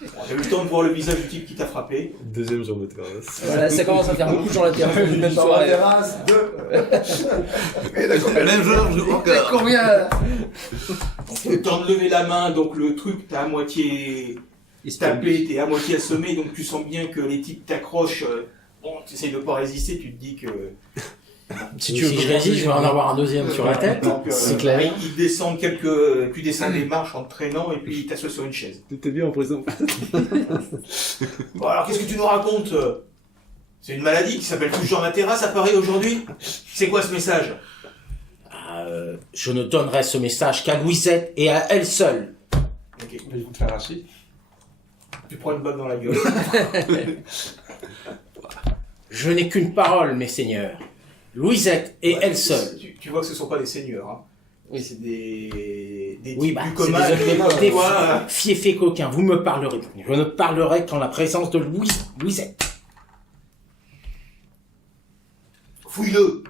T'as eu le temps de voir le visage du type qui t'a frappé. Deuxième jour de terrasse. Voilà, ça commence à faire beaucoup de gens la terrasse. Même Sur la soirée. terrasse, 2. Même jour, je encore. Combien là? T'as eu le temps de lever la main, donc le truc t'as à moitié tapé, t'es à moitié assommé, donc tu sens bien que les types t'accrochent. Bon, tu essayes de pas résister, tu te dis que... Si tu veux que je résiste, je vais en avoir un deuxième sur la tête. Donc, C'est clair. Ils descendent tu descends les marches en te traînant et puis ils t'assoient sur une chaise. T'étais bien en prison. Bon alors qu'est-ce que tu nous racontes? C'est une maladie qui s'appelle toujours la terrasse à Paris aujourd'hui? C'est quoi ce message? Je ne donnerai ce message qu'à Louisette et à elle seule. Ok, Je vais te faire arracher. tu prends une balle dans la gueule. Je n'ai qu'une parole, mes seigneurs. Louisette et elle seule. Tu vois que ce sont pas des seigneurs, hein. Oui, c'est des Oui, types bah, du c'est commun. des Toi, fiefés coquins. Vous me parlerez. Je ne parlerai qu'en la présence de Louisette. fouille-le.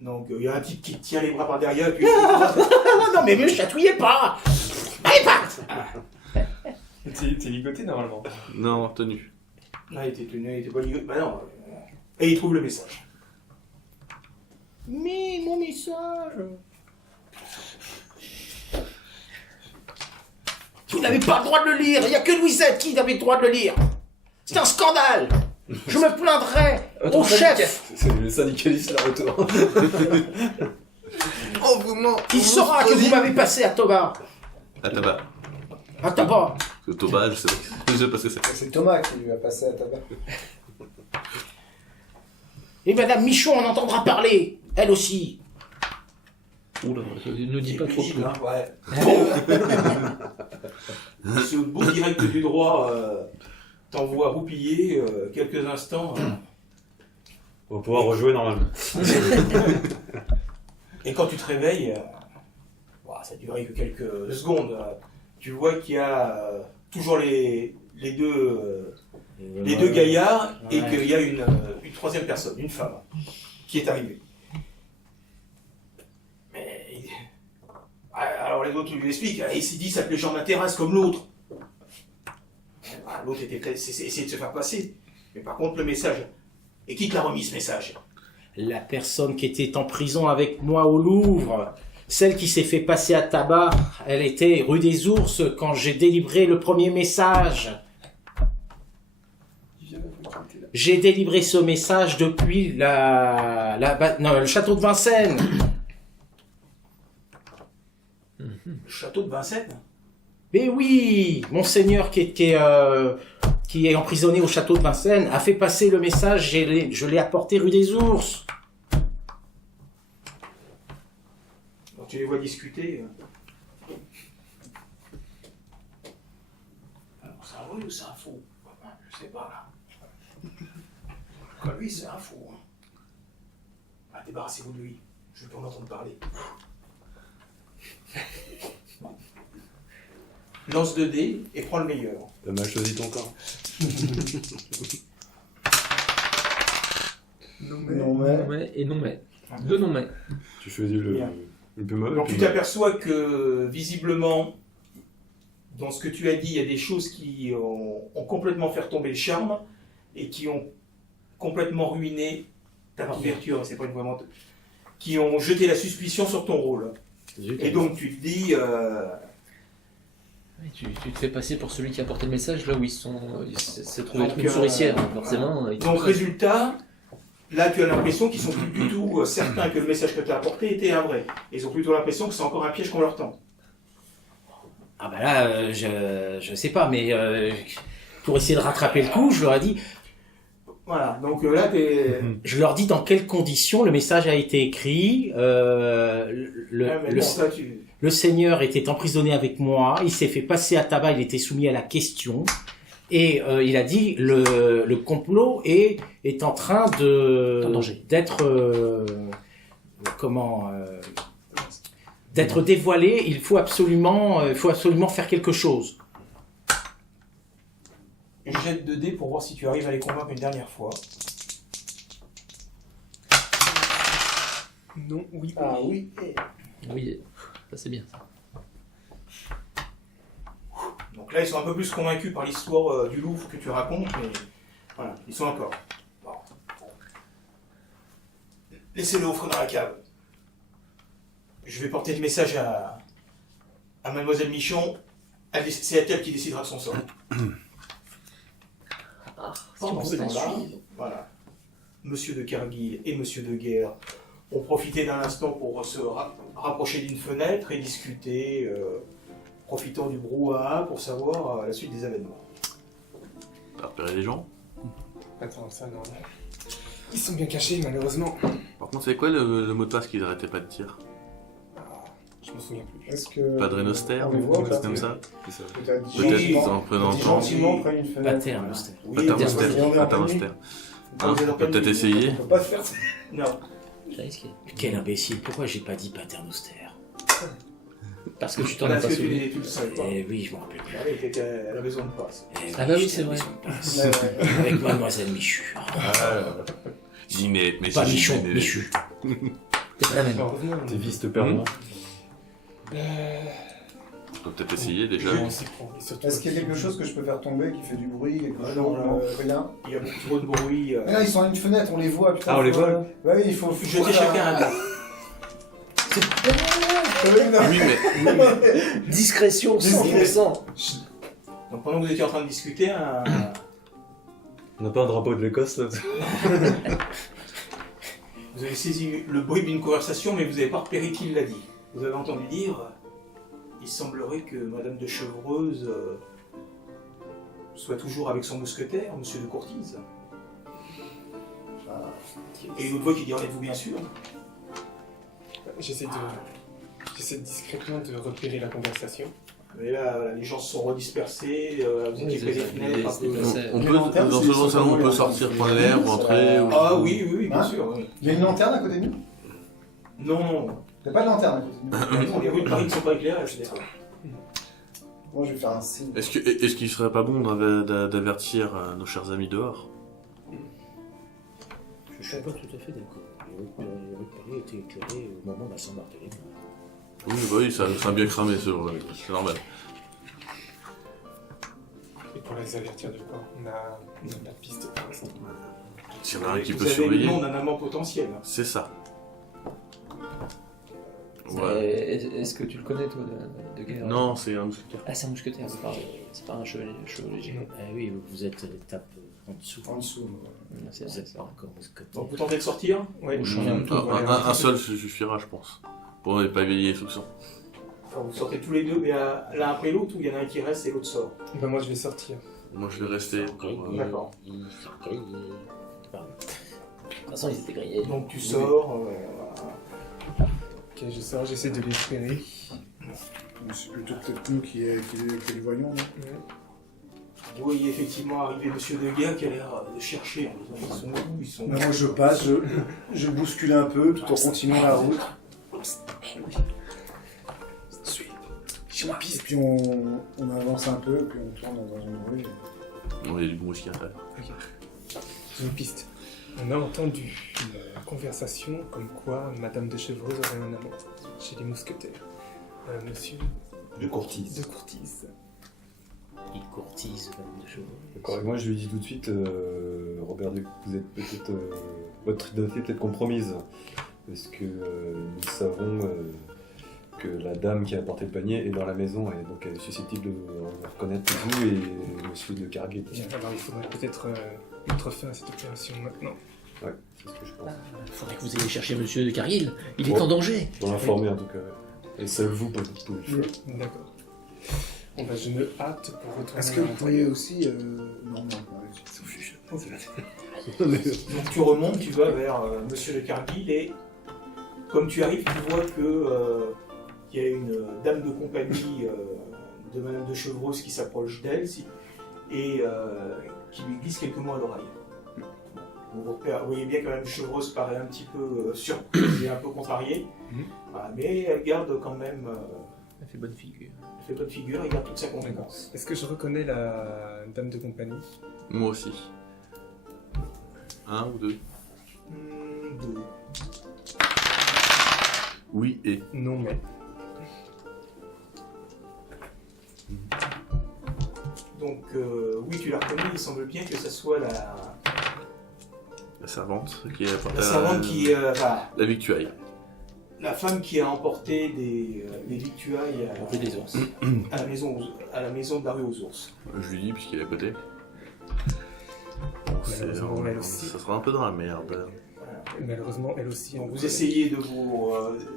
Donc il y a un type qui te tient les bras par derrière et puis... Non, mais me chatouillez pas. Allez, parte. T'es ligoté normalement. Non, tenu. Non, il était tenu, il était pas ligoté. Bah non. Et il trouve le message. Mais mon message. Vous n'avez pas le droit de le lire. Il n'y a que Louisette qui avait le droit de le lire. C'est un scandale. Je me plaindrai au chef. C'est le syndicaliste à la retour. Oh, vous m'en... Il saura que vous m'avez passé à Toba. À tabac. À Toba. Le tabac, je sais pas. Je sais pas ce que c'est. C'est Thomas qui lui a passé à tabac. Et Madame Michon en entendra parler. Elle aussi. Oula, ne dis pas trop Vigile, tôt. hein, ouais. Ce beau direct du droit t'envoie roupiller quelques instants. On va pouvoir rejouer normalement. Et quand tu te réveilles, ça dure que quelques secondes. Tu vois qu'il y a toujours les deux gaillards et Ouais. qu'il y a une troisième personne, une femme, qui est arrivée. Mais alors les autres lui expliquent. Il s'est dit, il s'appelait Jean Materasse comme l'autre. L'autre essayait de se faire passer. Mais par contre, le message. Et qui t'a remis ce message? La personne qui était en prison avec moi au Louvre, celle qui s'est fait passer à tabac, elle était rue des Ours quand j'ai délivré le premier message. J'ai délivré ce message depuis le château de Vincennes. Le château de Vincennes? Mais oui, monseigneur qui est emprisonné au château de Vincennes a fait passer le message, je l'ai apporté rue des Ours. Donc tu les vois discuter. Alors c'est un vrai ou c'est un faux? Je sais pas là. Quoi, lui c'est un faux. Hein. Ah, débarrassez-vous de lui. Je veux pas en entendre parler. Lance 2 dés et prends le meilleur. T'as mal choisi ton camp. Non Non mais et non mais. Deux non mais. Tu choisis Bien. le plus mauvais. Donc tu t'aperçois que visiblement, dans ce que tu as dit, il y a des choses qui ont complètement fait retomber le charme et qui ont complètement ruiné ta couverture, c'est pas une vraiment... qui ont jeté la suspicion sur ton rôle. Et donc tu te dis... Oui, tu te fais passer pour celui qui a porté le message là où c'est trouvé Donc, une souricière, donc forcément. donc résultat, là tu as l'impression qu'ils sont plus du tout certains que le message que tu as apporté était un vrai. Ils ont plutôt l'impression que c'est encore un piège qu'on leur tend. Ah bah là, je sais pas, mais pour essayer de rattraper le coup, je leur ai dit, Voilà, donc là t'es... je leur dis dans quelles conditions le message a été écrit. Le seigneur était emprisonné avec moi, il s'est fait passer à tabac, il était soumis à la question, et il a dit le complot est en train En danger. d'être d'être dévoilé. Il faut absolument faire quelque chose. Jette 2 dés pour voir si tu arrives à les convaincre une dernière fois. Non, oui. Ah oui. Oui, ça c'est bien ça. Donc Là, ils sont un peu plus convaincus par l'histoire du Louvre que tu racontes, mais voilà, ils sont d'accord. Bon. Laissez-le au fond dans la cave. Je vais porter le message à Mademoiselle Michon. C'est elle qui décidera de son sort. Pendant ce temps-là, voilà, Monsieur de Cargill et Monsieur de Guerre ont profité d'un instant pour se rapprocher d'une fenêtre et discuter, profitant du brouhaha pour savoir la suite des événements. T'as repéré les gens? Attends, ça, non. Ils sont bien cachés, malheureusement. Par contre, c'est quoi le mot de passe qu'ils arrêtaient pas de dire? Je me souviens plus. Est-ce que... Pas de Noster on ou les voit quelque ou chose pas comme ça? Peut-être Peut-être en prenant le temps. gentiment près d'une fenêtre. Paternoster. Oui, Paternoster. on est en Paternoster. pleine Hein, Vous êtes en on peut pleine peut-être nuit. essayer. On peut pas faire ça. Non. J'ai risqué. Quel imbécile, pourquoi j'ai pas dit Paternoster? Parce que tu t'en as Parce pas que souvenu. tu le savais pas. Eh oui, je me rappelle plus. Elle était à la maison de passe. Eh Ah bah oui, j'étais c'est à la vrai. maison de passe. Ouais, ouais. Avec Mademoiselle Michu. Ginette, mais Pas c'est Michon, Ginette. Michu. C'est pas la même. Heureusement. Tes vis te perdent. On peut peut-être essayer déjà. On s'y prend. Et surtout, Est-ce qu'il y a quelque chose que je peux faire tomber qui fait du bruit, quelque Ah, chose, non. rien? Il y a beaucoup trop de bruit. Mais là, ils sont à une fenêtre, on les voit, putain. Ah, on les faut- voit Ouais, oui, il faut... Jetez chacun un dé. Oui, mais Discrétion, 100%. Donc pendant que vous étiez en train de discuter, On n'a pas un drapeau de l'Écosse là? vous avez saisi le bruit d'une conversation, mais vous n'avez pas repéré qui l'a dit. Vous avez entendu dire, il semblerait que Madame de Chevreuse soit toujours avec son mousquetaire, Monsieur de Courtise. Et une autre voix qui dit, en êtes-vous bien sûr? J'essaie discrètement de repérer la conversation. Mais là, les gens se sont redispersés, vous étiez près des fenêtres. un peu. on Les peut, lanternes, dans c'est ce genre de salon, on les peut lanternes. sortir prendre l'air, rentrer. ou- Ah oui, oui, oui, bien Hein sûr. Oui. Il y a une lanterne à côté de nous? Non, non, Il n'y a pas de lanterne à côté de nous. non, les rues de Paris ne sont pas éclairées, je suis d'accord. Moi, je vais faire un signe. Est-ce qu'il serait pas bon d'avertir nos chers amis dehors? Je suis pas tout à fait d'accord. Les rues de Paris étaient éclairées au moment de la Saint-Barthélemy. Oui, bah oui, ça a bien cramé ce jour-là, c'est normal. Et pour les avertir de quoi on a pas de piste pour l'instant. S'il y en a un qui Vous peut avez le surveiller, nom d'un amant potentiel. c'est ça. Ouais. Est-ce que tu le connais, toi, de guerre? Non, c'est un mousquetaire. Ah, c'est un mousquetaire, c'est pas un chevalier léger. oui, vous êtes l'étape en dessous. En dessous. C'est Vous vrai, n'êtes c'est pas vrai. encore mousquetaire. Donc vous tentez de sortir? Oui. Ou changer un peu. Un seul suffira, je pense. Pour ne pas éveiller les soupçons. Enfin, vous sortez tous les deux, mais l'un après l'autre, ou il y en a un qui reste et l'autre sort? Ben moi je vais sortir. Moi, je vais rester. D'accord. Pardon. De toute façon, ils étaient grillés. Donc tu sors, voilà. Ok, je sors, j'essaie de l'éclairer. C'est plutôt peut-être nous qui les voyons, non? Vous voyez effectivement arriver Monsieur de Guerre qui a l'air de chercher. Ils sont où? Ils sont... Moi, je passe, je bouscule un peu tout en continuant la route. Et puis on avance un peu, puis on tourne dans une rue. On est du bon whisky après. J'ai une piste. On a entendu une conversation comme quoi Madame de Chevreuse aurait un amant chez les mousquetaires. Monsieur De Courtise. de Courtise. Il courtise Madame de Chevreuse. D'accord, et moi je lui dis tout de suite, Robert Duc, vous êtes peut-être. Votre identité est peut-être compromise. Parce que nous savons que la dame qui a apporté le panier est dans la maison et donc elle est susceptible de reconnaître vous et monsieur de Cargill. Bien, alors il faudrait peut-être mettre fin à cette opération maintenant. Ouais, c'est ce que je pense. Il faudrait que vous ayez cherché Monsieur de Cargill. Il est Bon. en danger. Pour l'informer en tout cas. Et seul vous pouvez le faire. D'accord. Bon bah je me hâte pour retourner Est-ce que à vous pourriez l'intérieur. aussi... Non, Donc tu remontes, tu vas vers Monsieur de Cargill et comme tu arrives, tu vois que il y a une dame de compagnie de Madame de Chevreuse qui s'approche d'elle et qui lui glisse quelques mots à l'oreille. Vous voyez bien que Madame de Chevreuse paraît un petit peu surprise et un peu contrariée, voilà, mais elle garde quand même, Elle fait bonne figure. elle fait bonne figure et garde toute sa confiance. Est-ce que je reconnais la dame de compagnie? Moi aussi. Un ou deux? Deux. Oui et. Non mais. Donc, oui, tu l'as reconnu, il semble bien que ça soit la servante qui a apporté servante qui... la victuaille. la femme qui a emporté des victuailles Rue des ours. à la maison de la rue aux ours. Je lui dis, puisqu'il est à côté. Malheureusement, elle aussi. Ça sera un peu dans la merde. Malheureusement, elle aussi. Donc vous essayez de vous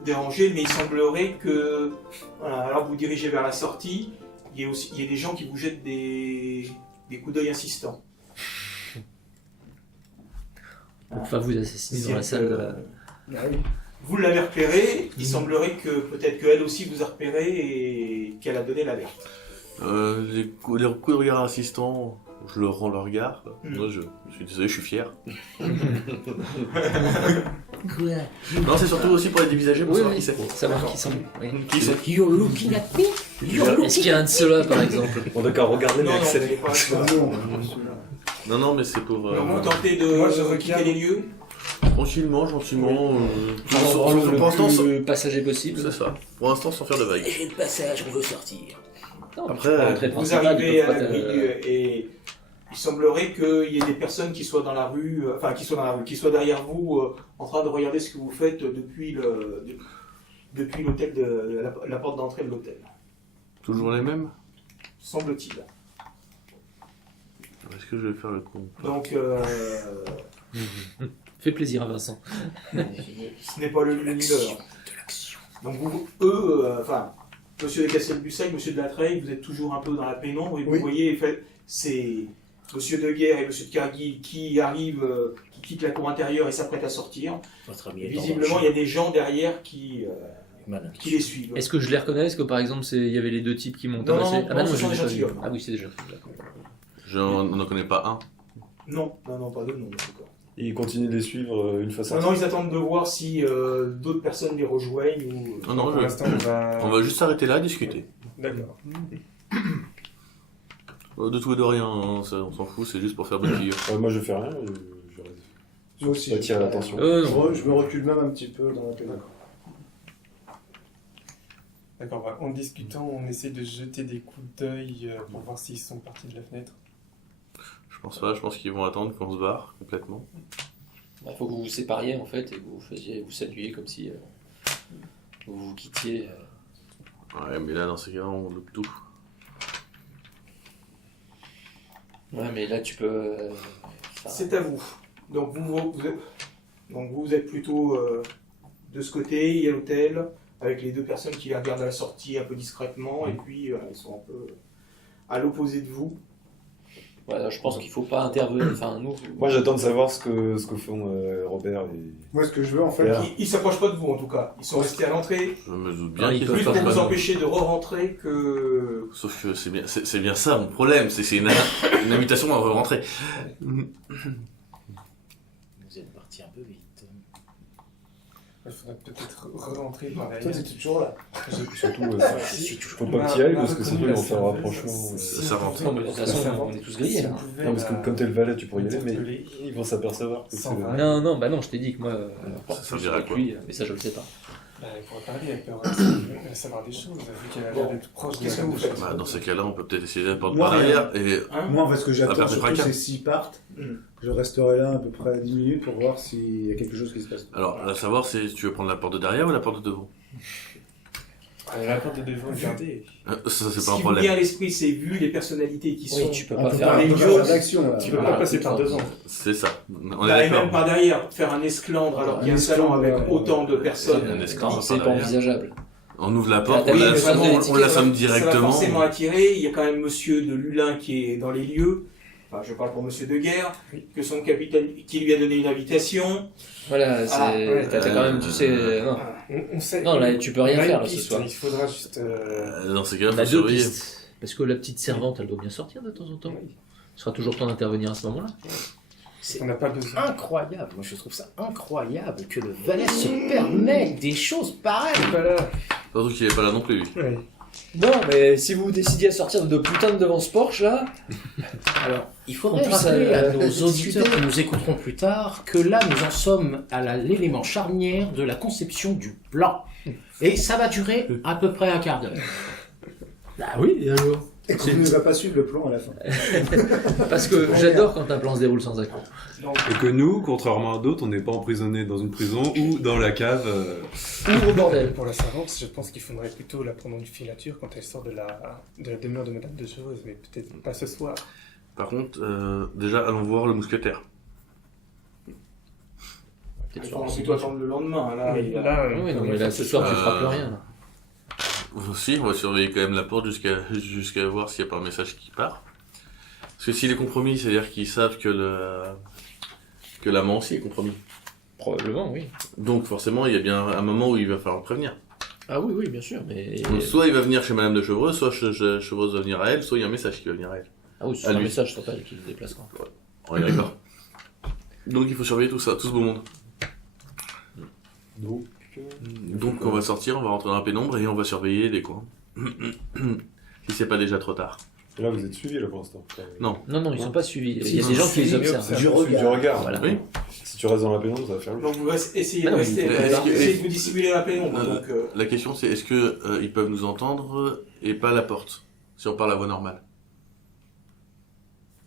déranger, mais il semblerait que, voilà, alors que vous dirigez vers la sortie, il y a des gens qui vous jettent des coups d'œil insistants. Donc, pas vous assassiner dans la salle. Vous l'avez repéré, il semblerait que peut-être qu'elle aussi vous a repéré et qu'elle a donné l'alerte. Les coups de regard assistants, je leur rends le regard. Moi, je suis désolé, je suis fier. Quoi? Non, c'est surtout aussi pour les dévisager, pour Oui, savoir oui, qui c'est. savoir qui sont. Oui. Qui c'est You're looking at me? Est-ce qu'il y a un de ceux-là, par exemple? On a qu'à regarder Non, mais non, vous n'allez accepter. pas. Non, mais c'est pour... Donc vous tentez Moi, je de regarde. quitter les lieux. Tranquillement, gentiment. Pour le pour l'instant, plus passager possible. c'est ça. Pour l'instant, sans faire de vagues. J'ai le passage, on veut sortir. Non, Après, tu peux rentrer Vous principal, arrivez ils à peuvent la pas te- grille et il semblerait qu'il y ait des personnes qui soient dans la rue, qui soient derrière vous, en train de regarder ce que vous faites depuis l'hôtel, la porte d'entrée de l'hôtel. toujours les mêmes. Semble-t-il. Est-ce que je vais faire le con? Donc, Fais plaisir à Vincent. ce n'est pas le lieu ni l'heure. Donc, Monsieur de Castelbussec, Monsieur de la Treille, vous êtes toujours un peu dans la pénombre et vous Oui. voyez, c'est Monsieur de Guerre et Monsieur de Cargill qui arrivent, qui quittent la cour intérieure et s'apprêtent à sortir. Votre ami Et est en visiblement, il y a danger. des gens derrière qui les suivent. Est-ce que je les reconnais? Est-ce que par exemple, il y avait les deux types qui m'ont Non, tabassé? non, non, ce je sont les des ai pas vus. gentilshommes. Ah oui, c'est déjà. D'accord. On n'en connaît pas un. Non, pas de nom, d'accord. Et ils continuent de les suivre une fois Non, sortis. non, ils attendent de voir si d'autres personnes les rejoignent ou... Non, Pour l'instant, on va juste s'arrêter là, discuter. D'accord. De tout et de rien, hein, ça, on s'en fout, c'est juste pour faire bonne figure. Moi je fais rien, Moi aussi. Ça attire l'attention. Non. Je me recule même un petit peu dans la pénombre. D'accord, bah, en discutant, on essaie de jeter des coups d'œil pour voir s'ils sont partis de la fenêtre. Je pense pas, je pense qu'ils vont attendre qu'on se barre complètement. Il faut que vous vous sépariez en fait et que vous saluiez comme si vous vous quittiez. Ouais, mais là, dans ces cas-là, on loupe tout. Ouais, mais là tu peux. C'est à vous. Donc vous êtes plutôt de ce côté, il y a l'hôtel, avec les deux personnes qui les regardent à la sortie un peu discrètement, et puis ils sont un peu à l'opposé de vous. Voilà, je pense qu'il faut pas intervenir. Enfin, nous. Moi j'attends de savoir ce que font Robert et... Moi, ce que je veux, en fait, Voilà. Ils s'approchent pas de vous en tout cas. Ils sont restés à l'entrée, Je me doute bien Ah, ils qu'ils peuvent plus peuvent pour pas vous nous- empêcher de re-rentrer que... Sauf que c'est bien ça mon problème, c'est une invitation à rentrer. Vous êtes parti un peu vite. Il faudrait peut-être re-rentrer par toi, derrière. t'es toujours là. Surtout, Je suis toujours... faut pas que tu y ailles parce que sinon ils vont faire un rapprochement. Ça rentre. Non, mais de toute façon, on est tous grillés là. Non, parce que comme t'es le valet, tu pourrais y aller, mais ils vont s'apercevoir que c'est... Sans vrai. Non, bah non, je t'ai dit que moi. Ça dirait quoi? Mais ça, je le sais pas. Il faudrait parler, elle peut savoir des choses, vu qu'elle a l'air d'être proche de Qu'est-ce la que vous faites? Bah, dans ces cas-là, on peut peut-être essayer d'apporter Moi, par derrière et... Hein Moi, en fait, ce que Ah, j'attends bah, surtout, fracas. c'est s'ils partent, Hmm. je resterai là à peu près 10 minutes pour voir s'il y a quelque chose qui se passe. Alors, à savoir, si tu veux prendre la porte de derrière ou la porte de devant? La porte de devant, regardez. Ça, c'est Ce pas un qui vous problème. vient à l'esprit, c'est vu les personnalités qui sont... Oui, tu peux On pas peut faire. parler les de choses. l'action, là. Tu peux pas passer par devant. C'est ça. On est Là, et même d'accord. par derrière, faire un esclandre alors qu'il y a un Un salon avec esclandre, autant de personnes. Un esclandre C'est par pas derrière. envisageable. On ouvre la porte, Ah, on oui, la- mais vraiment, on l'assomme Ça va directement. forcément attirer. Il y a quand même Monsieur de Lulin qui est dans les lieux. Enfin, je parle pour Monsieur de Guerre, que son capitaine, qui lui a donné une invitation. Voilà, c'est. Ah, T'as quand même, tu sais. Non, On sait. non là, tu peux rien On a une faire là, ce piste, soir. Il faudra juste. Dans ces cas-là, On a faut deux surveiller. pistes. Parce que la petite servante, elle doit bien sortir de temps en temps. Ce sera toujours temps d'intervenir à ce moment-là. C'est On n'a pas besoin. incroyable. Moi, je trouve ça incroyable que le valet se permette des choses pareilles. Surtout qu'il est pas là non plus, lui. Ouais. Non, mais si vous décidiez à sortir de putain de devant ce Porsche là. Alors, il faudrait En plus, rappeler à nos discuter. auditeurs qui nous écouteront plus tard que là, nous en sommes à l'élément charnière de la conception du plan. Et ça va durer à peu près un quart d'heure. Ah oui, alors Et qu'on ne va pas suivre le plan à la fin. Parce que j'adore quand un plan se déroule sans accord. Donc, Et que nous, contrairement à d'autres, on n'est pas emprisonnés dans une prison ou dans la cave. Ou au bordel. Pour la servante, je pense qu'il faudrait plutôt la prendre en filature quand elle sort de la demeure de Madame de Chevreuse, mais peut-être pas ce soir. Par contre, déjà, allons voir le mousquetaire. il faudra plutôt attendre le lendemain. Là, Mais il a- là, Oui, non, mais là, ce soir, tu feras plus rien. Là. Aussi, on va surveiller quand même la porte jusqu'à voir s'il n'y a pas un message qui part. Parce que s'il est compromis, c'est-à-dire qu'ils savent que l'amant aussi est compromis. Probablement, oui. Donc forcément, il y a bien un moment où il va falloir le prévenir. Ah oui, oui, bien sûr. Mais... Donc, soit il va venir chez Madame de Chevreuse, soit Chevreuse va venir à elle, soit il y a un message qui va venir à elle. Ah oui, c'est À un lui. message total qui se déplacera. On est d'accord. Donc il faut surveiller tout ça, tout ce beau monde. Donc on va sortir, on va rentrer dans la pénombre et on va surveiller les coins. Si c'est pas déjà trop tard. Et là, vous êtes suivis là pour l'instant. Non, non, ils sont pas suivis. Il y a Ils des sont gens qui les suivis, observent. Du regard. Du regard. Voilà. Oui. Si tu restes dans la pénombre, ça va faire le. Donc vous essayez Ah de non, rester, mais est-ce que- essayez de vous dissimuler la pénombre. Donc, La question c'est est-ce que ils peuvent nous entendre et pas la porte si on parle à voix normale.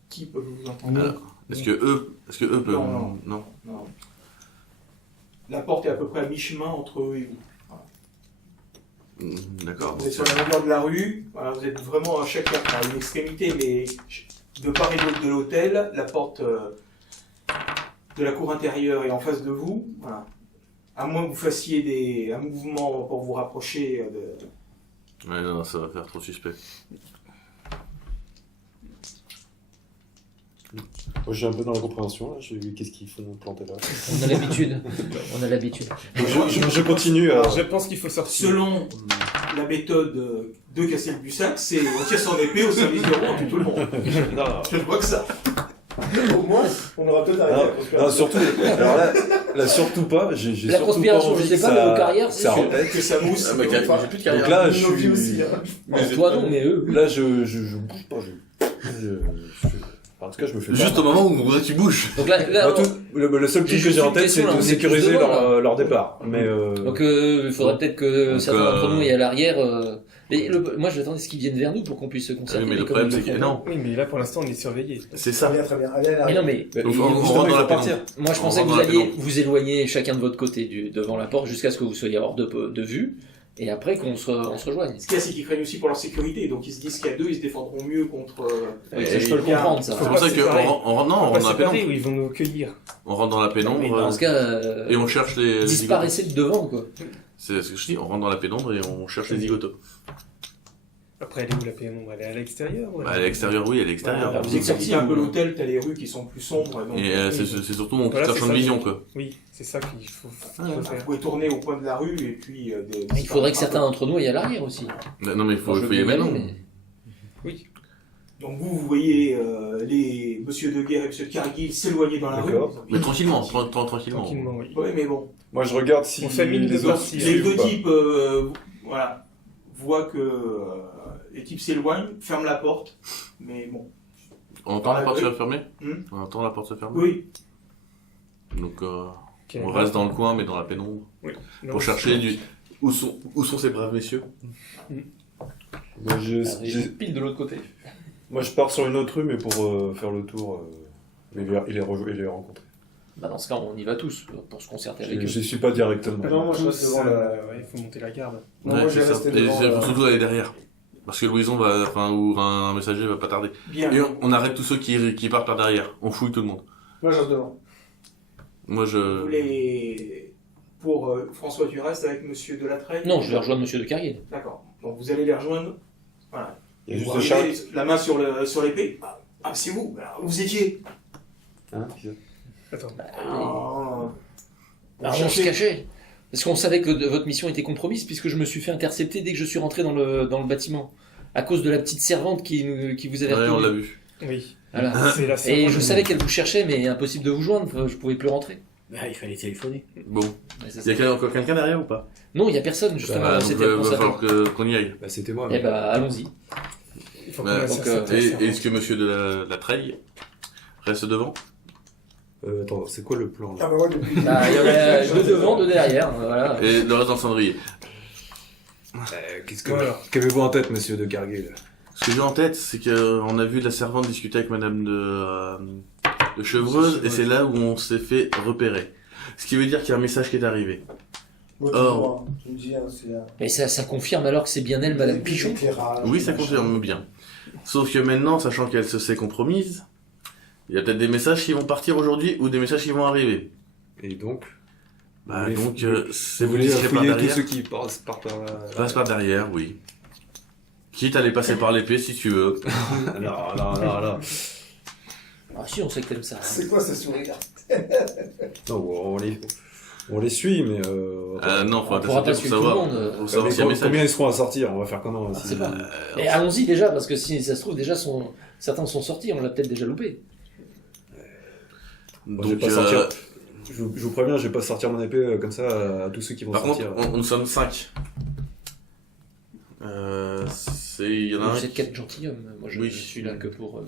qui peut vous entendre? Alors, est-ce que eux peuvent Non. non. Non. La porte est à peu près à mi-chemin entre eux et vous. D'accord. Vous êtes sur la longueur de la rue, voilà, vous êtes vraiment à chacun à une extrémité, mais de part et d'autre de l'hôtel, la porte de la cour intérieure est en face de vous. Voilà. À moins que vous fassiez un mouvement pour vous rapprocher de... Ouais, non, ça va faire trop suspect. Moi, je suis un peu dans la compréhension là. Qu'est-ce qu'ils font planter là. On a l'habitude. On a l'habitude. Donc, je continue. Alors, je pense qu'il faut sortir. Selon la méthode de Castelbussac, c'est on tire son épée au service du roi, on tue tout le monde. Je ne vois que ça. Au moins, on aura peut-être arrêté la conspiration. Non, surtout. Alors là, surtout pas. J'ai La surtout conspiration, pas envie je sais que pas, ça- mais aux carrières, c'est ça sûr. rebelle. Que ça mousse. Ah bah, j'ai plus de carrière. Donc là, je Nos vies suis. aussi, hein. Alors, toi non, mais eux. Là, je bouge pas. En tout cas, je me fais Juste au moment où tu bouges. Donc là, Moi, le seul truc J'ai que j'ai en juste une tête, c'est question, là, on de est sécuriser tous devant, leur départ. Mais donc il faudrait peut-être que Donc, certains d'entre nous aient à l'arrière. Mais moi, j'attendais ce qu'ils viennent vers nous pour qu'on puisse se concerter. mais le comme problème ils c'est le que font. non, Oui, mais là, pour l'instant, on est surveillé. c'est Très ça. bien, très bien. Allez, Mais non, mais Donc, on justement, rentre il dans faut la partir. pénombre. moi, je On pensais que rentre vous dans la alliez pénombre. vous éloigner chacun de votre côté devant la porte jusqu'à ce que vous soyez hors de vue, et après qu'on se rejoigne. Ce qu'il y a, c'est qu'ils craignent aussi pour leur sécurité, donc ils se disent qu'à deux, ils se défendront mieux contre... Oui, ça, je peux le comprendre, ça. C'est pour ça que on rentre On dans va la séparer pénombre. où ils vont nous cueillir. On rentre dans la Mais pénombre dans ce cas, et on cherche les zigotos. disparaissez de devant, quoi. C'est ce que je dis, on rentre dans la pénombre et on cherche les zigotos. Après, elle est où la pénombre? Elle est à l'extérieur ou Bah, à l'extérieur, oui, à l'extérieur. Voilà, vous exercez un peu l'hôtel, t'as les rues qui sont plus sombres. Donc, Et c'est surtout mon Voilà, petit c'est champ de ça, vision, je- quoi. Oui, c'est ça qu'il faut vous faire. pouvez tourner au coin de la rue et puis... Il faudrait que certains d'entre nous aillent à l'arrière aussi. Non, mais il faut Moi, je veux y aller bien y maintenant. aller, mais- Donc vous voyez les Monsieur de Guerre et Monsieur de Cargill s'éloigner dans la rue. D'accord. Mais tranquillement, tranquillement. Tranquillement, oui. Oui, mais bon. moi, je regarde si On fait mine de les autres partir. Les suivent deux ou pas. types voilà, voient que les types s'éloignent, ferment la porte, mais bon. On entend la Ah, porte oui. se fermer Hmm. On entend la porte se fermer Oui, Donc Ok. on reste dans le coin, mais dans la pénombre. Non, Pour chercher où sont ces braves messieurs. Moi, Pile de l'autre côté. moi, je pars sur une autre rue, mais pour faire le tour et les rencontrer. Bah, dans ce cas, on y va tous pour se concerter avec Je eux. ne suis pas directement. Non, moi je reste devant la... Ouais, il faut monter la garde. Non, Ouais, moi c'est j'ai ça. resté Et devant... il faut surtout aller derrière. Parce que Louison ou un messager va pas tarder. bien. Et on arrête tous ceux qui partent par derrière. On fouille tout le monde. Moi je reste devant. Moi Vous je. voulez... Pour François, tu restes avec Monsieur de la Treille? Non, je vais rejoindre Monsieur de Carrier. D'accord. Donc vous allez les rejoindre. Voilà. Il y a Vous juste arrivez, Charles. la main sur l'épée. Ah, c'est vous. Alors, vous étiez. Hein, Attends. Ah. Alors, on se cachait. Parce qu'on savait que votre mission était compromise, puisque je me suis fait intercepter dès que je suis rentré dans le bâtiment. À cause de la petite servante qui vous avait Ouais, on retenu. l'a vu. Oui. Voilà. C'est la Et servante. je savais qu'elle vous cherchait, mais impossible de vous joindre, je pouvais plus rentrer. Ah, il fallait téléphoner. Bon. Ouais, c'est Il y ça. a encore quelqu'un derrière ou pas? Non, il n'y a personne, justement. Bah, donc C'était va pour ça. falloir qu'on y aille. Bah, c'était moi. Eh bah, allons-y. Il faut Bah, qu'on la donc, cherche, cette Et servante. est-ce que monsieur de la Treille reste devant? Attends, c'est quoi le plan là Ah bah ouais, depuis... Bah, il y en a deux devant, deux derrière. Voilà. Et le reste dans le cendrier. Qu'est-ce Voilà. qu'avez-vous en tête, monsieur de Cargill? Ce que j'ai en tête, c'est qu'on a vu la servante discuter avec Madame de Chevreuse, et c'est là où on s'est fait repérer. Ce qui veut dire qu'il y a un message qui est arrivé. Moi, Or. tu me dis, hein, c'est Mais ça confirme alors que c'est bien elle, Madame Pichon. Oui, ça confirme bien. Sauf que maintenant, sachant qu'elle se sait compromise, il y a peut-être des messages qui vont partir aujourd'hui ou des messages qui vont arriver. Et donc, Bah, voulez- donc, c'est vous vous voulez discret par fouiller tous derrière. ceux qui passent par là. Passe par derrière, oui. Quitte à les passer par l'épée si tu veux. Non. Ah si, on sait que t'aimes ça. C'est quoi ce sourire? Non, on les suit, mais. Non, faut On pourra pas pour suivre tout savoir. le monde. Faut savoir s'il y a un message. Combien ils seront à sortir? On va faire comment On si- sait pas. Et allons-y déjà, parce que si ça se trouve, déjà certains sont sortis, on l'a peut-être déjà loupé. Moi, je vais Donc, pas sortir. Je vous préviens, je vais pas sortir mon épée comme ça à tous ceux qui vont par contre, sortir. nous sommes 5. Il y en a un. Vous êtes 4 gentilshommes, moi je Oui. suis là que pour...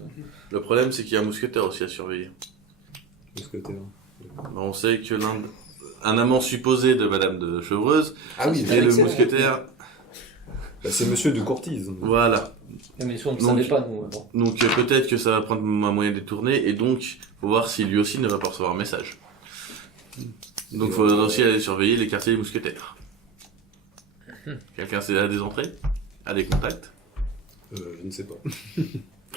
Le problème, c'est qu'il y a un mousquetaire aussi à surveiller. Mousquetaire. On sait que un amant supposé de Madame de Chevreuse Ah oui, est le excellent. mousquetaire. bah, c'est monsieur de Courtise. Voilà. Mais ça, on ne Donc- savait pas, nous. Bon. Donc peut-être que ça va prendre un moyen détourné et donc faut voir si lui aussi ne va pas recevoir un message. Donc il faut aussi aller surveiller les quartiers des mousquetaires. Quelqu'un a des entrées? A des contacts? Je ne sais pas.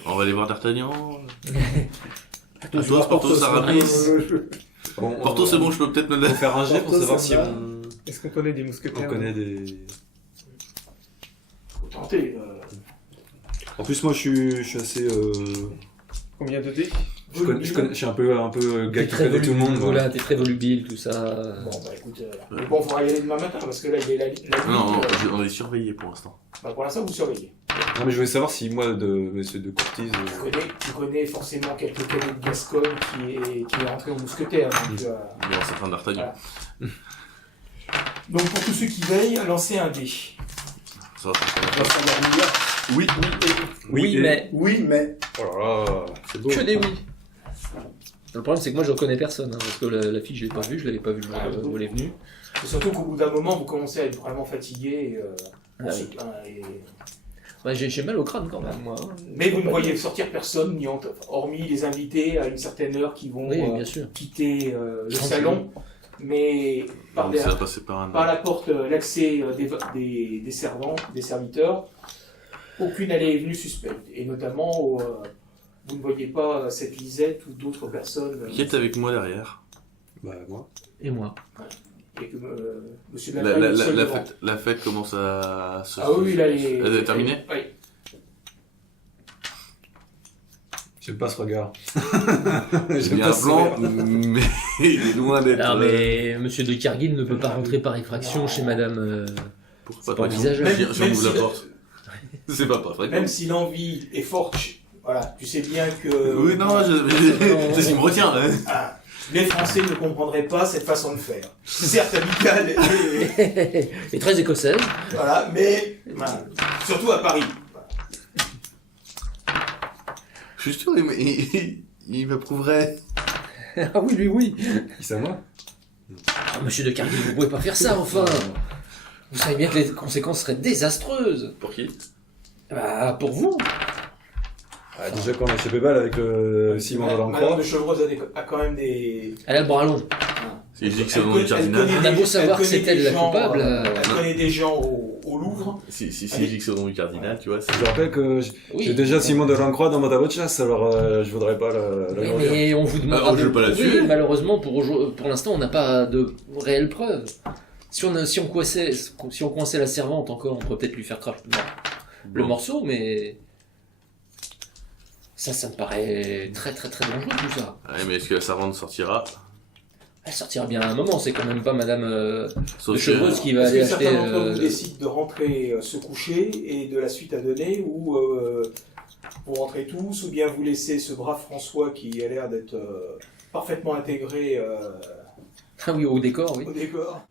On va aller voir D'Artagnan. Porthos, Porthos, Aramis. Bon, Porthos, c'est bon, je peux peut-être me le Faut faire un jet pour Porthos, savoir ça si va. Est-ce qu'on connaît des on mousquetaires? connaît des. Faut tenter. En plus, moi, je suis assez. Combien de dés? Je suis un peu gars T'es qui très connaît tout le monde. volubile, quoi. t'es très volubile, tout ça. Bon, bah écoute, mais bon, faudra y aller demain matin parce que là, il y a la nuit. Non, on est surveillé pour l'instant. Bah, pour l'instant, vous surveillez. Non, mais je voulais savoir si moi, de monsieur de Courtise. Tu connais forcément quelques canets de Gascogne qui est rentré au mousquetaire. Donc, Bon, c'est fin d'Artagnan. Voilà. donc, pour tous ceux qui veillent, lancez un dé. Ça va, ça va. On va s'endormir. Oui. Oui, et- mais Oui, mais. Oh là là, c'est beau. que des oui. Le problème, c'est que moi, je reconnais personne, hein, parce que la fille, je l'ai pas vue, je l'avais pas vue le jour où elle est venue. Et surtout qu'au bout d'un moment, vous commencez à être vraiment fatigué. Ah oui. Et- Ouais, j'ai mal au crâne quand même, moi. hein. Mais vous ne voyez sortir personne, hormis les invités à une certaine heure qui vont Oui, bien sûr. quitter le Tranquille. salon. Mais par, Donc ça va passer par un. par la porte, l'accès des servants, des serviteurs, aucune allée et venue suspecte. Et notamment, vous ne voyez pas cette Lisette ou d'autres personnes. Qui est avec moi derrière? Bah, moi. Et moi. Et que Monsieur de la Faille est le seul devant. La fête commence à se. Ah oui, là, les... Elle est terminée? Oui. J'aime pas ce regard. Il y a un plan, mais il est loin d'être. Ah, mais Monsieur de Cargill ne peut pas rentrer par effraction chez Madame... Pourquoi c'est pas pas envisageable. Si on Même ouvre la si- porte. C'est pas fréquent. Même si l'envie est forte, voilà, tu sais bien que... Oui, non, c'est ce qui me retient. Là. Ah, les Français ne comprendraient pas cette façon de faire. Certes amicale, et, Et très écossaise. voilà, mais voilà, surtout à Paris. Je suis sûr, il m'approuverait. Ah oui, lui, oui. Qui c'est à moi? Ah, Monsieur de Cargill, vous pouvez pas faire ça, enfin. Vous savez bien que les conséquences seraient désastreuses. Pour qui? Bah, pour vous. Ah, déjà qu'on a chez Pébal avec Simon de Madame Lancroix. de Chevreuse a quand même des... Elle a le bras long. Si je dis que c'est Elle le nom du connaît- cardinal. elle On a connaît beau des- savoir elle que c'est connaît elle des la gens, coupable. Elle connaît des gens au Louvre. Si je dis que c'est le nom du cardinal, tu vois. c'est- Je rappelle que Oui. j'ai déjà Simon de Lancroix dans mon tableau de chasse, alors je voudrais pas la Oui, grandir. mais on vous demande Alors, on de joue pas le prouver. là-dessus. Malheureusement, pour l'instant, on n'a pas de réelles preuves. Si on coinçait la servante encore, on pourrait peut-être lui faire cracher le Bon. morceau, mais ça me paraît très très très dangereux tout ça. Ouais, mais est-ce que la servante sortira? Elle sortira bien à un moment, c'est quand même pas Madame de Sauf Chevreuse qui va Est-ce aller que acheter. certains d'entre vous décident de rentrer se coucher et de la suite à donner, ou vous rentrez tous, ou bien vous laissez ce brave François qui a l'air d'être parfaitement intégré Ah oui, au décor, oui. au décor?